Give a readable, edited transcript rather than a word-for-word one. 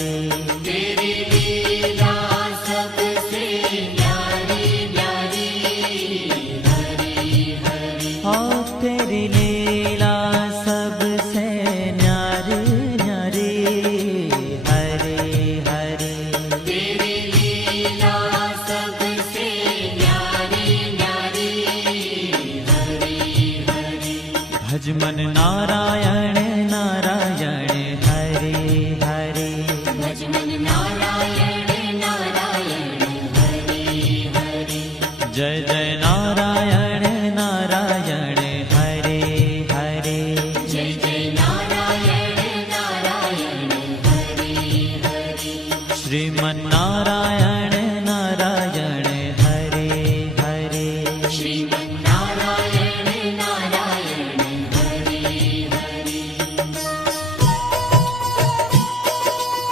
हरे। तेरी लीला सबसे न्यारी न्यारी, हरि हरि। ओ तेरी लीला सबसे न्यारी न्यारी, हरे हरे। तेरी लीला सबसे न्यारी न्यारी, हरि हरि। भज मन नारायण नारायण हरे हरे। भज मन नारायण नारायण, हरि हरि। जय जय नारायण नारायण हरे हरे। जय जय नारायण नारायण, हरि हरि। श्रीमन नारायण